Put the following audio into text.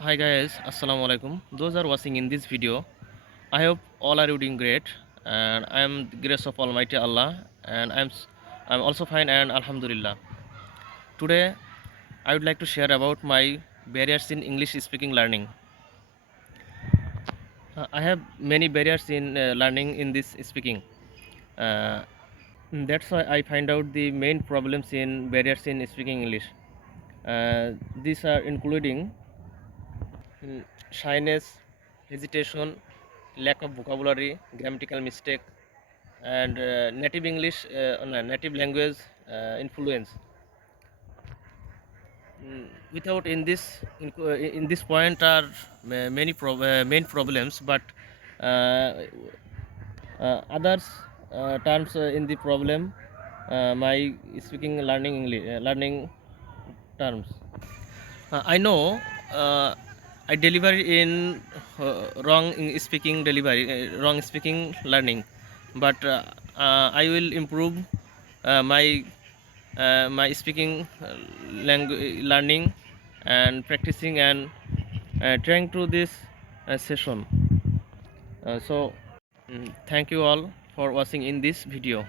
Hi guys, assalamu alaikum. Those are watching in this video. I hope all are you doing great, and I am the grace of Almighty Allah, and I'm also fine and Alhamdulillah. Today, I would like to share about my barriers in English speaking learning. I have many barriers in learning in this speaking. Uh, that's why I find out the main problems in barriers in speaking English. These are including shyness, hesitation, lack of vocabulary, grammatical mistake, and native language influence. Without in this point are main problems, but uh, others terms in the problem my speaking learning English learning terms. I know I deliver in wrong speaking learning, but I will improve my speaking learning and practicing and trying to this session. So, thank you all for watching in this video.